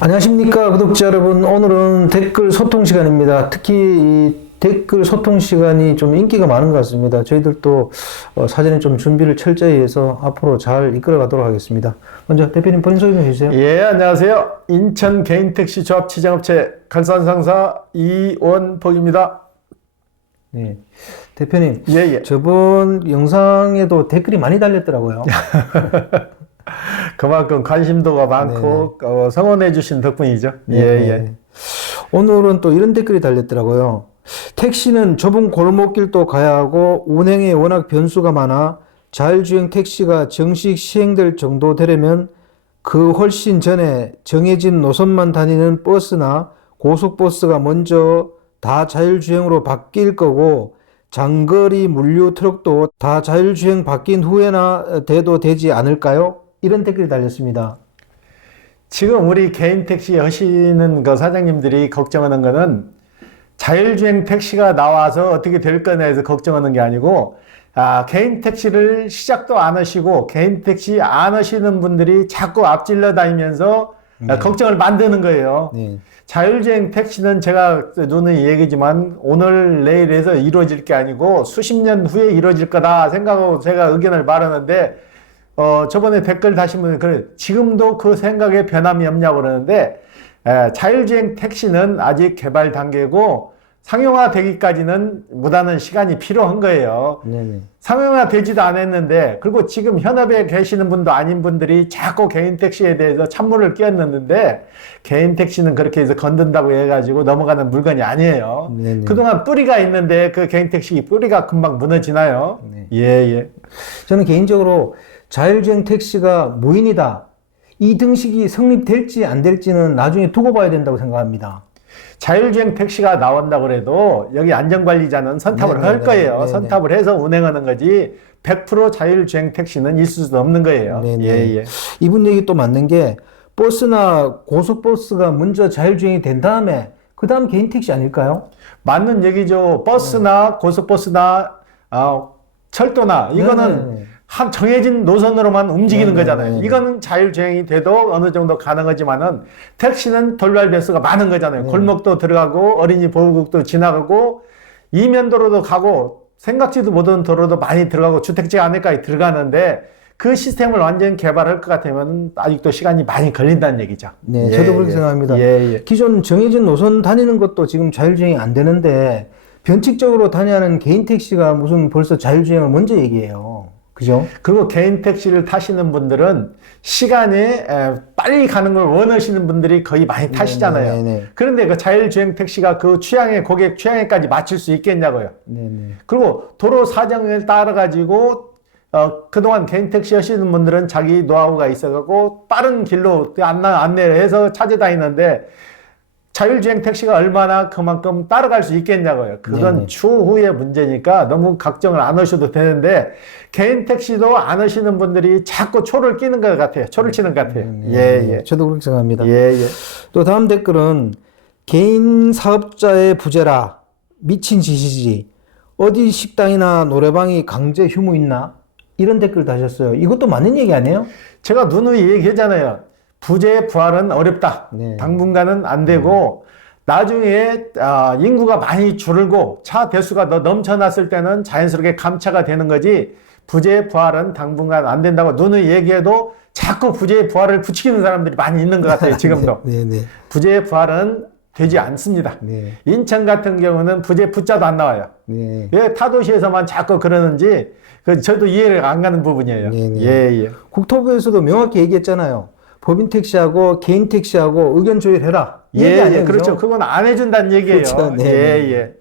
안녕하십니까 구독자 여러분. 오늘은 댓글 소통 시간입니다. 특히 이 댓글 소통 시간이 좀 인기가 많은 것 같습니다. 저희들도 사전에 좀 준비를 철저히 해서 앞으로 잘 이끌어 가도록 하겠습니다. 먼저 대표님 본인 소개 좀 해주세요. 예, 안녕하세요. 인천 개인택시 조합 취재업체 갈산상사 이원복입니다. 네, 대표님. 예, 예. 저번 영상에도 댓글이 많이 달렸더라고요. 그만큼 관심도가 많고 성원해 주신 덕분이죠. 예, 예. 오늘은 또 이런 댓글이 달렸더라고요. 택시는 좁은 골목길도 가야 하고 운행에 워낙 변수가 많아 자율주행 택시가 정식 시행될 정도 되려면 그 훨씬 전에 정해진 노선만 다니는 버스나 고속버스가 먼저 다 자율주행으로 바뀔 거고 장거리 물류 트럭도 다 자율주행 바뀐 후에나 돼도 되지 않을까요? 이런 댓글이 달렸습니다. 지금 우리 개인 택시 하시는 그 사장님들이 걱정하는 거는 자율주행 택시가 나와서 어떻게 될 거냐 해서 걱정하는 게 아니고, 개인 택시를 시작도 안 하시고 개인 택시 안 하시는 분들이 자꾸 앞질러 다니면서 걱정을 만드는 거예요. 네. 자율주행 택시는 제가 누누이 얘기지만 오늘 내일에서 이루어질 게 아니고 수십 년 후에 이루어질 거다 생각하고 제가 의견을 말하는데, 저번에 댓글 다신 분이 그래, 지금도 그 생각에 변함이 없냐고 그러는데, 자율주행 택시는 아직 개발 단계고 상용화 되기까지는 무다는 시간이 필요한 거예요. 네네. 상용화 되지도 않았는데, 그리고 지금 현업에 계시는 분도 아닌 분들이 자꾸 개인 택시에 대해서 찬물을 끼얹는데, 개인 택시는 그렇게 해서 건든다고 해가지고 넘어가는 물건이 아니에요. 네네. 그동안 뿌리가 있는데 그 개인 택시 뿌리가 금방 무너지나요? 네. 예, 예. 저는 개인적으로 자율주행 택시가 무인이다, 이 등식이 성립될지 안 될지는 나중에 두고 봐야 된다고 생각합니다. 자율주행 택시가 나온다고 그래도 여기 안전관리자는 선탑을 네네네. 할 거예요. 네네. 선탑을 해서 운행하는 거지 100% 자율주행 택시는 있을 수 없는 거예요. 네네. 예, 예. 이분 얘기 또 맞는 게 버스나 고속버스가 먼저 자율주행이 된 다음에 그 다음 개인 택시 아닐까요? 맞는 얘기죠. 버스나 고속버스나 철도나 이거는 네네. 한 정해진 노선으로만 움직이는 네네. 거잖아요. 네네. 이거는 자율주행이 돼도 어느 정도 가능하지만은 택시는 돌발 변수가 많은 거잖아요. 네. 골목도 들어가고 어린이 보호구역도 지나가고 이면도로도 가고 생각지도 못한 도로도 많이 들어가고 주택지 안에까지 들어가는데 그 시스템을 완전 개발할 것 같으면 아직도 시간이 많이 걸린다는 얘기죠. 네, 예, 저도 그렇게 예. 생각합니다. 예, 예. 기존 정해진 노선 다니는 것도 지금 자율주행이 안 되는데 변칙적으로 다니는 개인 택시가 무슨 벌써 자율주행을 먼저 얘기해요. 그죠? 그리고 개인 택시를 타시는 분들은 시간에 빨리 가는 걸 원하시는 분들이 거의 많이 타시잖아요. 네네. 그런데 그 자율주행 택시가 그 취향에, 고객 취향에까지 맞출 수 있겠냐고요. 네네. 그리고 도로 사정을 따라 가지고 그동안 개인 택시 하시는 분들은 자기 노하우가 있어갖고 빠른 길로 안내를 해서 찾아다니는데, 자율주행 택시가 얼마나 그만큼 따라갈 수 있겠냐고요. 그건 네네. 추후의 문제니까 너무 걱정을 안 하셔도 되는데, 개인 택시도 안 하시는 분들이 자꾸 초를 끼는 것 같아요. 초를 치는 것 같아요. 예, 예. 저도 그렇게 생각합니다. 예, 예. 또 다음 댓글은 개인 사업자의 부재라, 미친 짓이지, 어디 식당이나 노래방이 강제 휴무 있나? 이런 댓글 다셨어요. 이것도 맞는 얘기 아니에요? 제가 누누이 얘기했잖아요. 부재 부활은 어렵다. 네. 당분간은 안 되고, 나중에 인구가 많이 줄고 차 대수가 넘쳐났을 때는 자연스럽게 감차가 되는 거지, 부재 부활은 당분간 안 된다고 누누이 얘기해도 자꾸 부재 부활을 부추기는 사람들이 많이 있는 것 같아요. 지금도. 네네. 부재 부활은 되지 않습니다. 네. 인천 같은 경우는 부재 부자도 안 나와요. 네. 왜 타도시에서만 자꾸 그러는지 저도 이해가 안 가는 부분이에요. 네네. 예, 예. 국토부에서도 명확히 얘기했잖아요. 법인 택시하고 개인 택시하고 의견 조율해라. 이 얘기 예, 아니에요? 예, 그렇죠. 그건 안 해준다는 얘기예요. 그렇죠. 네, 예, 네. 예.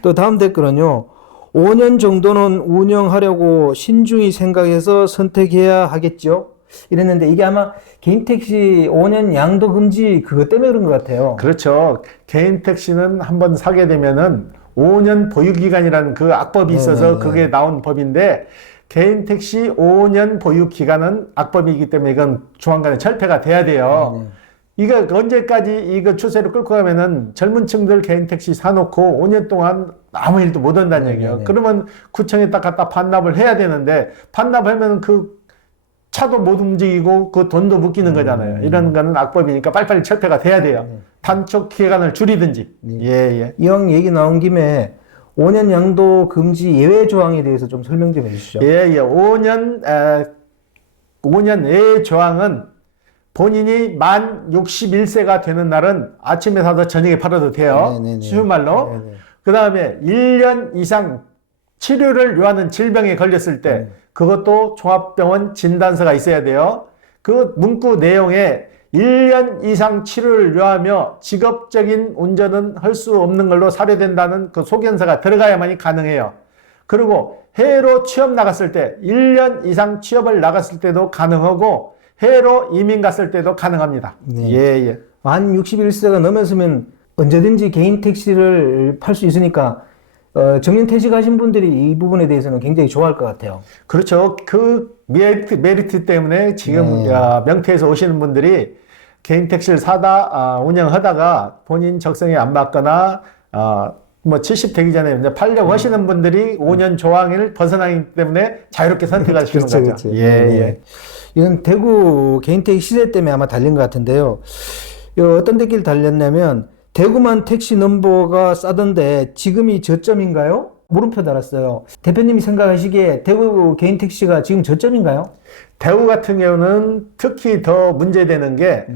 또 다음 댓글은요. 5년 정도는 운영하려고 신중히 생각해서 선택해야 하겠죠. 이랬는데 이게 아마 개인 택시 5년 양도 금지 그것 때문에 그런 것 같아요. 그렇죠. 개인 택시는 한번 사게 되면은 5년 보유기간이라는 그 악법이 있어서 네네네. 그게 나온 법인데, 개인 택시 5년 보유기간은 악법이기 때문에 이건 조만간에 철폐가 돼야 돼요. 이거 언제까지 이거 추세를 끌고 가면은 젊은 층들 개인 택시 사놓고 5년 동안 아무 일도 못 한다는 얘기예요. 그러면 구청에 딱 갖다 반납을 해야 되는데, 반납하면 그 차도 못 움직이고 그 돈도 묶이는 거잖아요. 이런 거는 악법이니까 빨리빨리 철폐가 돼야 돼요. 단축 기간을 줄이든지. 예, 예. 이왕 얘기 나온 김에 5년 양도 금지 예외 조항에 대해서 좀 설명 좀 해주시죠. 예, 예. 5년 예외 조항은 본인이 만 61세가 되는 날은 아침에 사서 저녁에 팔아도 돼요. 네네네. 쉬운 말로. 네네. 그 다음에 1년 이상 치료를 요하는 질병에 걸렸을 때 그것도 종합병원 진단서가 있어야 돼요. 그 문구 내용에 1년 이상 치료를 요하며 직업적인 운전은 할 수 없는 걸로 사료된다는 그 소견서가 들어가야만이 가능해요. 그리고 해외로 취업 나갔을 때 1년 이상 취업을 나갔을 때도 가능하고 해외로 이민 갔을 때도 가능합니다. 네. 예, 예. 만 61세가 넘었으면 언제든지 개인 택시를 팔 수 있으니까 정년 퇴직하신 분들이 이 부분에 대해서는 굉장히 좋아할 것 같아요. 그렇죠. 그 메리트 때문에 지금 명태에서 오시는 분들이 개인 택시를 사다 운영하다가 본인 적성에 안 맞거나 뭐 70 되기 전에 이제 팔려고 하시는 분들이 5년 조항을 벗어나기 때문에 자유롭게 선택하시는 그렇죠, 거죠. 그렇죠. 예, 예. 이건 대구 개인 택시 시대 때문에 아마 달린 것 같은데요. 어떤 데길 달렸냐면 대구만 택시 넘버가 싸던데 지금이 저점인가요? 물음표 달았어요. 대표님이 생각하시기에 대구 개인 택시가 지금 저점인가요? 대구 같은 경우는 특히 더 문제되는 게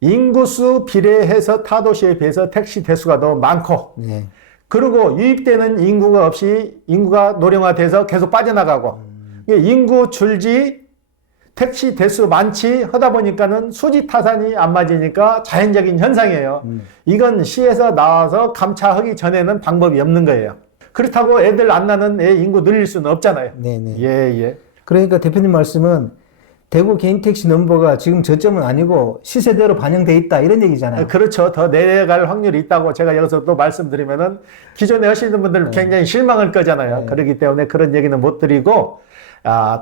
인구수 비례해서 타 도시에 비해서 택시 대수가 더 많고 네. 그리고 유입되는 인구가 없이 인구가 노령화돼서 계속 빠져나가고 인구 줄지 택시 대수 많지 하다 보니까는 수지 타산이 안 맞으니까 자연적인 현상이에요. 이건 시에서 나와서 감차하기 전에는 방법이 없는 거예요. 그렇다고 애들 안 낳는 애 인구 늘릴 수는 없잖아요. 네네. 예, 예. 그러니까 대표님 말씀은 대구 개인 택시 넘버가 지금 저점은 아니고 시세대로 반영돼 있다 이런 얘기잖아요. 그렇죠. 더 내려갈 확률이 있다고 제가 여기서 또 말씀드리면은 기존에 하시는 분들은 굉장히 실망할 거잖아요. 그렇기 때문에 그런 얘기는 못 드리고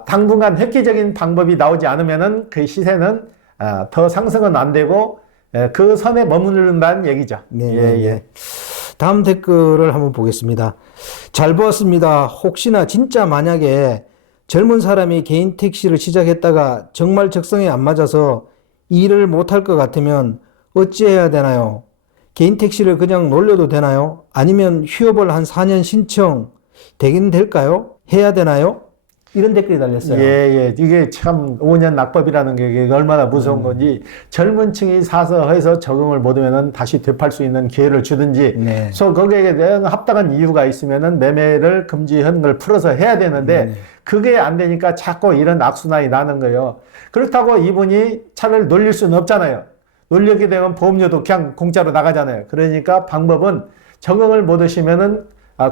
당분간 획기적인 방법이 나오지 않으면은 그 시세는 더 상승은 안 되고 그 선에 머무른다는 얘기죠. 네, 예, 네, 예. 네. 다음 댓글을 한번 보겠습니다. 잘 보았습니다. 혹시나 진짜 만약에 젊은 사람이 개인 택시를 시작했다가 정말 적성에 안 맞아서 일을 못할 것 같으면 어찌해야 되나요? 개인 택시를 그냥 놀려도 되나요? 아니면 휴업을 한 4년 신청 되긴 될까요? 해야 되나요? 이런 댓글이 달렸어요. 예, 예. 이게 참 5년 낙법이라는 게 이게 얼마나 무서운 건지 젊은 층이 사서 해서 적응을 못하면은 다시 되팔 수 있는 기회를 주든지 네. 그래서 거기에 대한 합당한 이유가 있으면은 매매를 금지하는 걸 풀어서 해야 되는데 그게 안 되니까 자꾸 이런 악순환이 나는 거예요. 그렇다고 이분이 차를 놀릴 수는 없잖아요. 놀리게 되면 보험료도 그냥 공짜로 나가잖아요. 그러니까 방법은 적응을 못 하시면은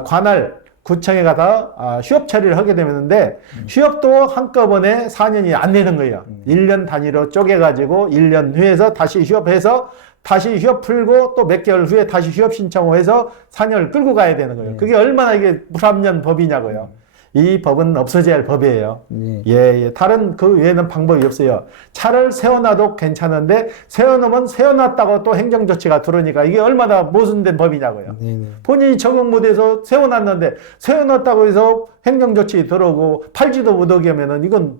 관할 구청에 가다 휴업 처리를 하게 되는데 휴업도 한꺼번에 4년이 안 되는 거예요. 1년 단위로 쪼개가지고 1년 후에서 다시 휴업해서 다시 휴업 풀고 또 몇 개월 후에 다시 휴업 신청을 해서 4년을 끌고 가야 되는 거예요. 그게 얼마나 이게 불합리한 법이냐고요. 이 법은 없어져야 할 법이에요. 예, 예. 다른 그 외에는 방법이 없어요. 차를 세워놔도 괜찮은데 세워놓으면 세워놨다고 또 행정조치가 들어오니까 이게 얼마나 모순된 법이냐고요. 본인이 적응 못해서 세워놨는데 세워놨다고 해서 행정조치 들어오고 팔지도 못하게 하면은 이건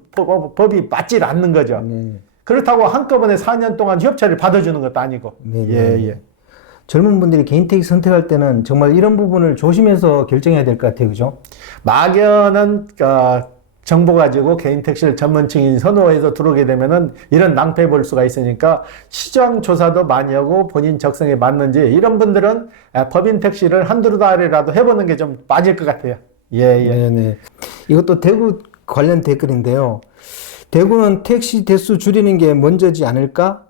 법이 맞질 않는 거죠. 그렇다고 한꺼번에 4년 동안 휴업처리를 받아주는 것도 아니고. 예, 예. 젊은 분들이 개인 택시 선택할 때는 정말 이런 부분을 조심해서 결정해야 될 것 같아요. 그죠? 막연한 정보 가지고 개인 택시를 전문층이 선호해서 들어오게 되면은 이런 낭패 볼 수가 있으니까 시장 조사도 많이 하고 본인 적성에 맞는지 이런 분들은 법인 택시를 한두 달이라도 해보는 게 좀 맞을 것 같아요. 예, 예. 네네. 이것도 대구 관련 댓글인데요. 대구는 택시 대수 줄이는 게 먼저지 않을까?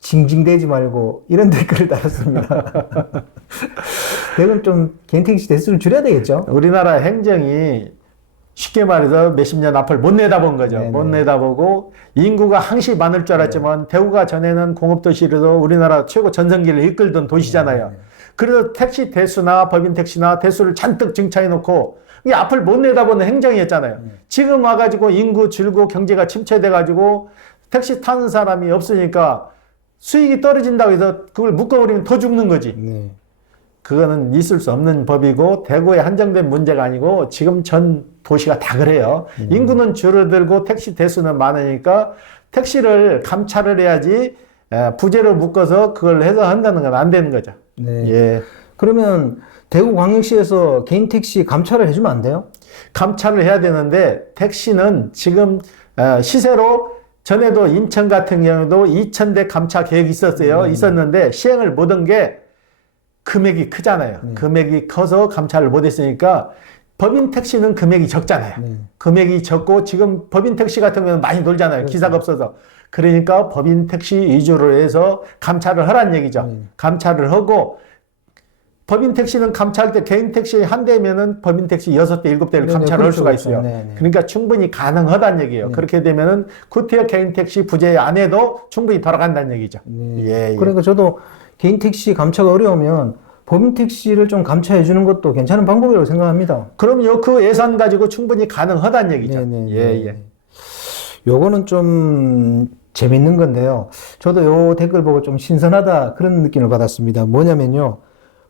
징징대지 말고 이런 댓글을 달았습니다. 대구는 좀 개인 택시 대수를 줄여야 되겠죠? 우리나라 행정이 쉽게 말해서 몇십 년 앞을 못 내다본 거죠. 네네. 못 내다보고 인구가 항시 많을 줄 알았지만 대구가 전에는 공업도시로도 우리나라 최고 전성기를 이끌던 도시잖아요. 그래서 택시 대수나 법인 택시나 대수를 잔뜩 증차해 놓고 이게 앞을 못 내다보는 행정이었잖아요. 지금 와가지고 인구 줄고 경제가 침체돼가지고 택시 타는 사람이 없으니까 수익이 떨어진다고 해서 그걸 묶어버리면 더 죽는 거지. 그거는 있을 수 없는 법이고 대구에 한정된 문제가 아니고 지금 전 도시가 다 그래요. 인구는 줄어들고 택시 대수는 많으니까 택시를 감차를 해야지 부재로 묶어서 그걸 해서 한다는 건 안 되는 거죠. 네. 예. 그러면 대구광역시에서 개인 택시 감차를 해주면 안 돼요? 감차를 해야 되는데 택시는 지금 시세로 전에도 인천 같은 경우도 2,000대 감차 계획이 있었어요. 있었는데 시행을 못한 게 금액이 크잖아요. 금액이 커서 감차를 못했으니까 법인 택시는 금액이 적잖아요. 금액이 적고 지금 법인 택시 같은 경우는 많이 놀잖아요. 기사가 없어서. 그러니까 법인 택시 위주로 해서 감차를 하란 얘기죠. 감차를 하고 법인 택시는 감차할 때 개인 택시 한 대면은 법인 택시 6대, 7대를 감차를 할 수가 있어요. 그러니까 충분히 가능하다는 얘기예요. 그렇게 되면은 구태여 개인 택시 부재 안 해도 충분히 돌아간다는 얘기죠. 예. 그러니까 저도 개인 택시 감차가 어려우면 법인 택시를 좀 감차해 주는 것도 괜찮은 방법이라고 생각합니다. 그럼요. 그 예산 가지고 충분히 가능하다는 얘기죠. 예. 요거는 좀 재밌는 건데요. 저도 요 댓글 보고 좀 신선하다 그런 느낌을 받았습니다. 뭐냐면요.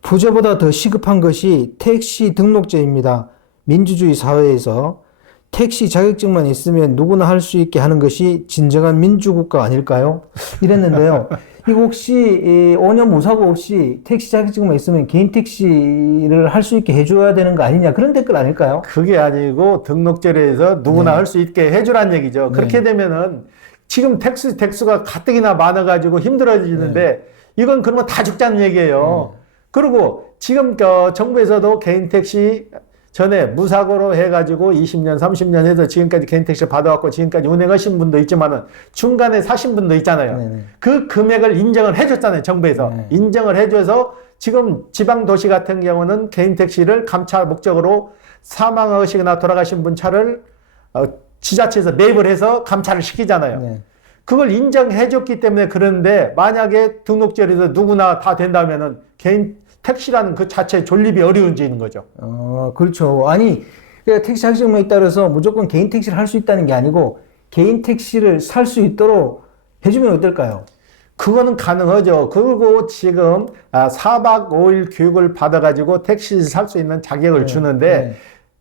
부재보다 더 시급한 것이 택시 등록제입니다. 민주주의 사회에서 택시 자격증만 있으면 누구나 할 수 있게 하는 것이 진정한 민주국가 아닐까요? 이랬는데요. 이거 혹시 5년 무사고 없이 택시 자격증만 있으면 개인 택시를 할 수 있게 해줘야 되는 거 아니냐 그런 댓글 아닐까요? 그게 아니고 등록제를 해서 누구나 할 수 있게 해주란 얘기죠. 그렇게 되면은 지금 택시 택수가 가뜩이나 많아가지고 힘들어지는데 이건 그러면 다 죽자는 얘기예요. 그리고 지금 정부에서도 개인 택시 전에 무사고로 해가지고 20년, 30년 해서 지금까지 개인 택시를 받아왔고 지금까지 운행하신 분도 있지만은 중간에 사신 분도 있잖아요. 그 금액을 인정을 해줬잖아요. 정부에서. 인정을 해줘서 지금 지방 도시 같은 경우는 개인 택시를 감차 목적으로 사망하시거나 돌아가신 분 차를 지자체에서 매입을 해서 감차를 시키잖아요. 그걸 인정해줬기 때문에 그런데 만약에 등록제를 해서 누구나 다 된다면은 개인 택시라는 그 자체의 존립이 어려워지는 거죠. 그렇죠. 아니, 그러니까 택시 자격증에 따라서 무조건 개인 택시를 할 수 있다는 게 아니고 개인 택시를 살 수 있도록 해주면 어떨까요? 그거는 가능하죠. 그리고 지금 4박 5일 교육을 받아가지고 택시를 살 수 있는 자격을 주는데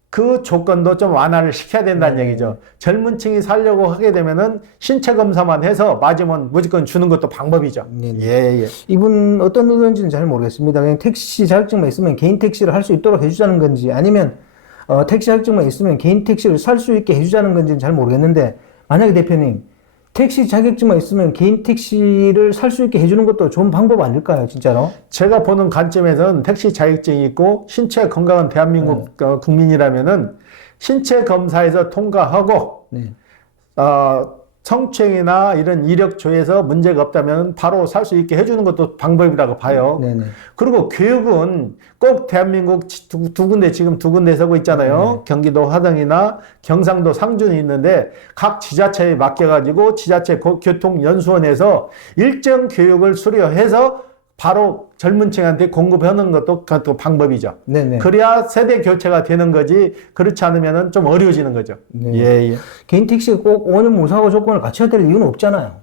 그 조건도 좀 완화를 시켜야 된다는 얘기죠. 젊은 층이 살려고 하게 되면은 신체 검사만 해서 맞으면 무조건 주는 것도 방법이죠. 예. 이분 어떤 의도인지는 잘 모르겠습니다. 그냥 택시 자격증만 있으면 개인 택시를 할 수 있도록 해주자는 건지 아니면 택시 자격증만 있으면 개인 택시를 살 수 있게 해주자는 건지는 잘 모르겠는데 만약에 대표님 택시 자격증만 있으면 개인 택시를 살 수 있게 해주는 것도 좋은 방법 아닐까요, 진짜로? 제가 보는 관점에서는 택시 자격증이 있고 신체 건강한 대한민국 국민이라면은 신체 검사에서 통과하고 성추행이나 이런 이력 조회에서 문제가 없다면 바로 살 수 있게 해주는 것도 방법이라고 봐요. 그리고 교육은 꼭 대한민국 두 군데 지금 두 군데 서고 있잖아요. 경기도 화성이나 경상도 상주는 있는데 각 지자체에 맡겨가지고 지자체 교통연수원에서 일정 교육을 수료해서 바로 젊은 층한테 공급하는 것도 그것도 방법이죠. 그래야 세대 교체가 되는 거지 그렇지 않으면 좀 어려워지는 거죠. 예. 개인 택시가 꼭 5년 무사고 조건을 갖춰야 될 이유는 없잖아요.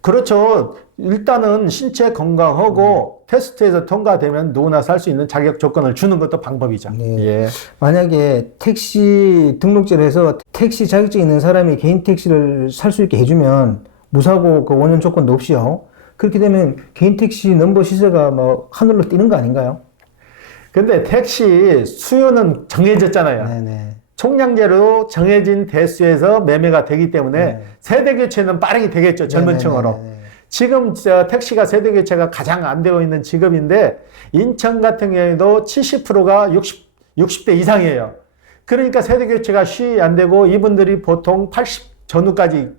그렇죠. 일단은 신체 건강하고 테스트에서 통과되면 누구나 살 수 있는 자격 조건을 주는 것도 방법이죠. 예. 만약에 택시 등록제를 해서 택시 자격증 있는 사람이 개인 택시를 살 수 있게 해주면 무사고 그 5년 조건도 없이요. 그렇게 되면 개인 택시 넘버 시세가 뭐 하늘로 뛰는 거 아닌가요? 근데 택시 수요는 정해졌잖아요. 총량제로 정해진 대수에서 매매가 되기 때문에 세대 교체는 빠르게 되겠죠. 젊은 층으로. 지금 택시가 세대 교체가 가장 안 되고 있는 직업인데 인천 같은 경우에도 70%가 60대 이상이에요. 그러니까 세대 교체가 쉬이 안 되고 이분들이 보통 80 전후까지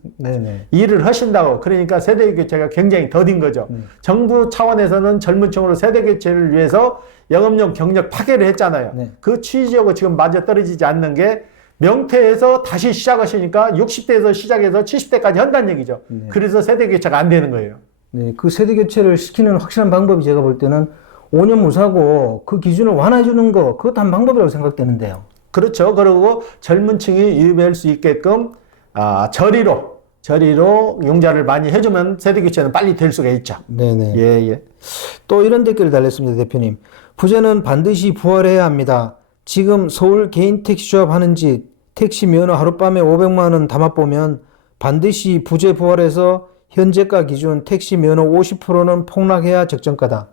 일을 하신다고. 그러니까 세대 교체가 굉장히 더딘 거죠. 정부 차원에서는 젊은 층으로 세대 교체를 위해서 영업용 경력 파괴를 했잖아요. 그 취지하고 지금 맞아 떨어지지 않는 게 명태에서 다시 시작하시니까 60대에서 시작해서 70대까지 한다는 얘기죠. 그래서 세대 교체가 안 되는 거예요. 그 세대 교체를 시키는 확실한 방법이 제가 볼 때는 5년 무사고 그 기준을 완화해 주는 거 그것도 한 방법이라고 생각되는데요. 그렇죠. 그리고 젊은 층이 유입할 수 있게끔 저리로 융자를 많이 해주면 세대 교체는 빨리 될 수가 있죠. 또 이런 댓글을 달렸습니다, 대표님. 부재는 반드시 부활해야 합니다. 지금 서울 개인 택시조합 하는 짓, 택시 면허 하룻밤에 500만 원 담아보면 반드시 부재 부활해서 현재가 기준 택시 면허 50%는 폭락해야 적정가다.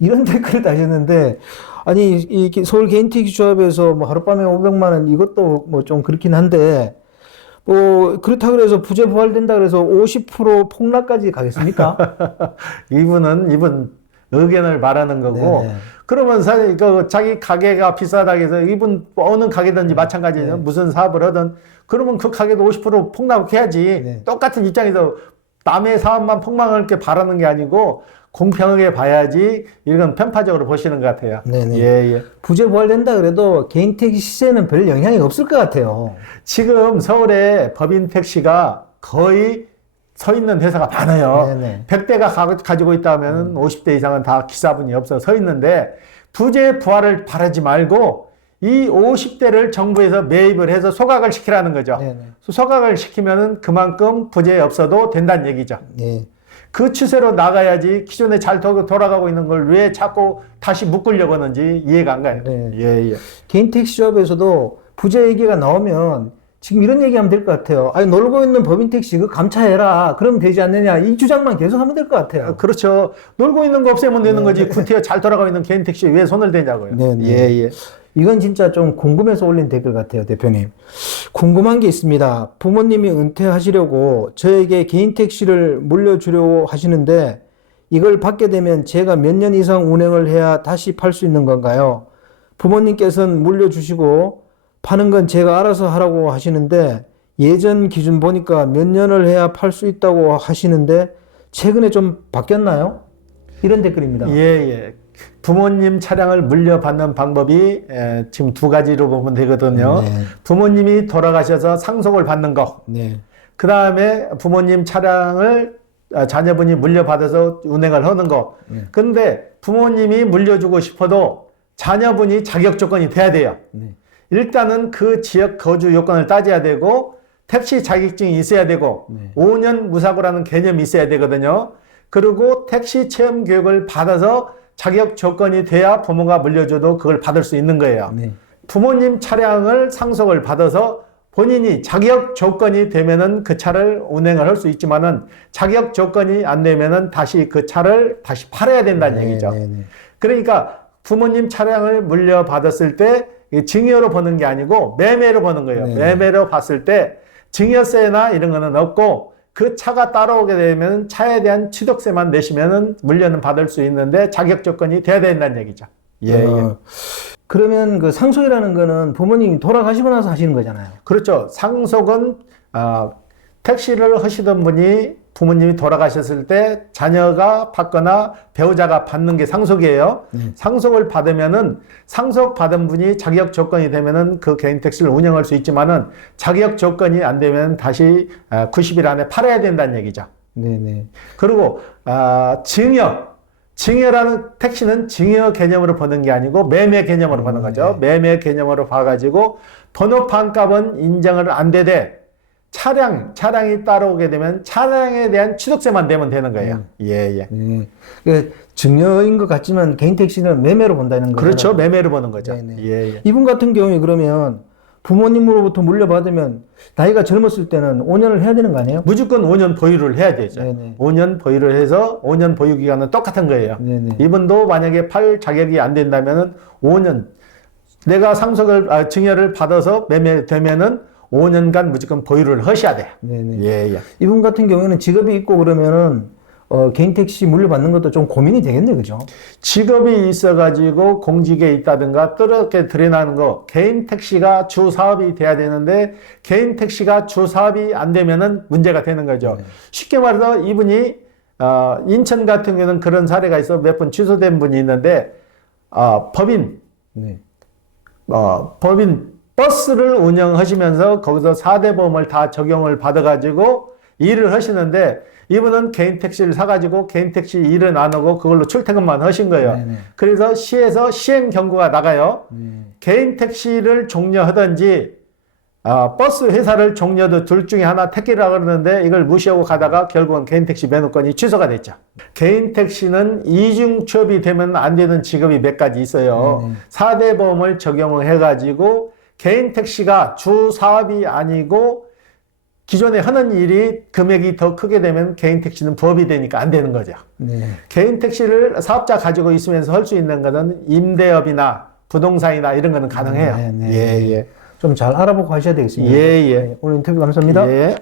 이런 댓글을 다셨는데, 아니, 이 서울 개인 택시조합에서 뭐 하룻밤에 500만 원 이것도 뭐 좀 그렇긴 한데, 뭐 그렇다 그래서 부재 부활된다 그래서 50% 폭락까지 가겠습니까? 이분 의견을 말하는 거고, 네네. 그러면 사실 그 자기 가게가 비싸다 해서 이분 어느 가게든지 마찬가지예요. 네. 무슨 사업을 하든 그러면 그 가게도 50% 폭락해야지. 네. 똑같은 입장에서 남의 사업만 폭망할 게 바라는 게 아니고 공평하게 봐야지. 이건 편파적으로 보시는 것 같아요. 네네. 예. 부재 부활된다 그래도 개인 택시 시세는 별 영향이 없을 것 같아요. 지금 서울에 법인 택시가 거의 서 있는 회사가 많아요. 네네. 100대가 가지고 있다면 50대 이상은 다 기사분이 없어 서 있는데, 부재 부활을 바라지 말고 이 50대를 정부에서 매입을 해서 소각을 시키라는 거죠. 네네. 소각을 시키면은 그만큼 부재 없어도 된다는 얘기죠. 네. 그 추세로 나가야지. 기존에 잘 돌아가고 있는 걸 왜 자꾸 다시 묶으려고 하는지 이해가 안 가요. 네. 예. 개인 택시업에서도 부재 얘기가 나오면 지금 이런 얘기하면 될 것 같아요. 아니, 놀고 있는 법인 택시 그 감차해라. 그러면 되지 않느냐. 이 주장만 계속하면 될 것 같아요. 그렇죠. 놀고 있는 거 없애면 되는 거지. 구태여 잘 돌아가고 있는 개인 택시에 왜 손을 대냐고요. 네네. 예. 이건 진짜 좀 궁금해서 올린 댓글 같아요, 대표님. 궁금한 게 있습니다. 부모님이 은퇴하시려고 저에게 개인 택시를 물려주려고 하시는데 이걸 받게 되면 제가 몇 년 이상 운행을 해야 다시 팔 수 있는 건가요? 부모님께서는 물려주시고 파는 건 제가 알아서 하라고 하시는데 예전 기준 보니까 몇 년을 해야 팔 수 있다고 하시는데 최근에 좀 바뀌었나요? 이런 댓글입니다. 예. 부모님 차량을 물려받는 방법이 지금 두 가지로 보면 되거든요. 네. 부모님이 돌아가셔서 상속을 받는 거. 네. 그 다음에 부모님 차량을 자녀분이 물려받아서 운행을 하는 거. 근데 부모님이 물려주고 싶어도 자녀분이 자격 조건이 돼야 돼요. 네. 일단은 그 지역 거주 요건을 따져야 되고, 택시 자격증이 있어야 되고, 5년 무사고라는 개념이 있어야 되거든요. 그리고 택시 체험 교육을 받아서 자격 조건이 돼야 부모가 물려줘도 그걸 받을 수 있는 거예요. 네. 부모님 차량을 상속을 받아서 본인이 자격 조건이 되면은 그 차를 운행을 할 수 있지만은 자격 조건이 안 되면은 다시 그 차를 다시 팔아야 된다는 얘기죠. 그러니까 부모님 차량을 물려받았을 때 증여로 버는 게 아니고 매매로 버는 거예요. 매매로 봤을 때 증여세나 이런 거는 없고, 그 차가 따라오게 되면 차에 대한 취득세만 내시면은 물려는 받을 수 있는데 자격 조건이 돼야 된다는 얘기죠. 예. 그러면 그 상속이라는 거는 부모님이 돌아가시고 나서 하시는 거잖아요. 그렇죠. 상속은 택시를 하시던 분이 부모님이 돌아가셨을 때 자녀가 받거나 배우자가 받는 게 상속이에요. 상속을 받으면은 상속 받은 분이 자격 조건이 되면은 그 개인 택시를 운영할 수 있지만은 자격 조건이 안 되면 다시 90일 안에 팔아야 된다는 얘기죠. 네네. 그리고 증여라는 택시는 증여 개념으로 보는 게 아니고 매매 개념으로 보는 거죠. 매매 개념으로 봐가지고 번호판 값은 인정을 안 되되 차량이 따라오게 되면 차량에 대한 취득세만 내면 되는 거예요. 예. 그 증여인 것 같지만 개인 택시는 매매로 본다는 거죠. 그렇죠. 매매로 보는 거죠. 네네. 예. 이분 같은 경우에 그러면 부모님으로부터 물려받으면 나이가 젊었을 때는 5년을 해야 되는 거 아니에요? 무조건 5년 보유를 해야 되죠. 네네. 5년 보유를 해서 5년 보유 기간은 똑같은 거예요. 네네. 이분도 만약에 팔 자격이 안 된다면은 5년, 내가 증여를 받아서 매매되면은 5년간 무조건 보유를 하셔야 돼요. 네네. 예. 이분 같은 경우에는 직업이 있고 그러면은 개인 택시 물려받는 것도 좀 고민이 되겠네, 그죠? 직업이 있어가지고 공직에 있다든가 뚜렷게 드러나는 거, 개인 택시가 주 사업이 돼야 되는데 개인 택시가 주 사업이 안 되면은 문제가 되는 거죠. 쉽게 말해서 이분이 인천 같은 경우는 그런 사례가 있어 몇 번 취소된 분이 있는데 법인 버스를 운영하시면서 거기서 4대 보험을 다 적용을 받아가지고 일을 하시는데 이분은 개인 택시를 사가지고 개인 택시 일은 안 하고 그걸로 출퇴근만 하신 거예요. 그래서 시에서 시행 경고가 나가요. 개인 택시를 종료하든지 버스 회사를 종료도 둘 중에 하나 택기라고 그러는데 이걸 무시하고 가다가 결국은 개인택시 면허권이 취소가 됐죠. 개인택시는 이중 취업이 되면 안 되는 직업이 몇 가지 있어요. 4대 보험을 적용을 해가지고 개인택시가 주 사업이 아니고 기존에 하는 일이 금액이 더 크게 되면 개인택시는 부업이 되니까 안 되는 거죠. 네. 개인택시를 사업자 가지고 있으면서 할 수 있는 것은 임대업이나 부동산이나 이런 거는 가능해요. 네, 네. 예, 예. 좀 잘 알아보고 하셔야 되겠습니다. 예, 예. 네, 오늘 인터뷰 감사합니다. 예.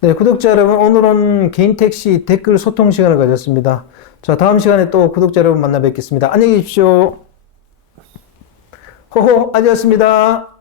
네, 구독자 여러분, 오늘은 개인택시 댓글 소통 시간을 가졌습니다. 자, 다음 시간에 또 구독자 여러분 만나 뵙겠습니다. 안녕히 계십시오. 호호, 아니었습니다.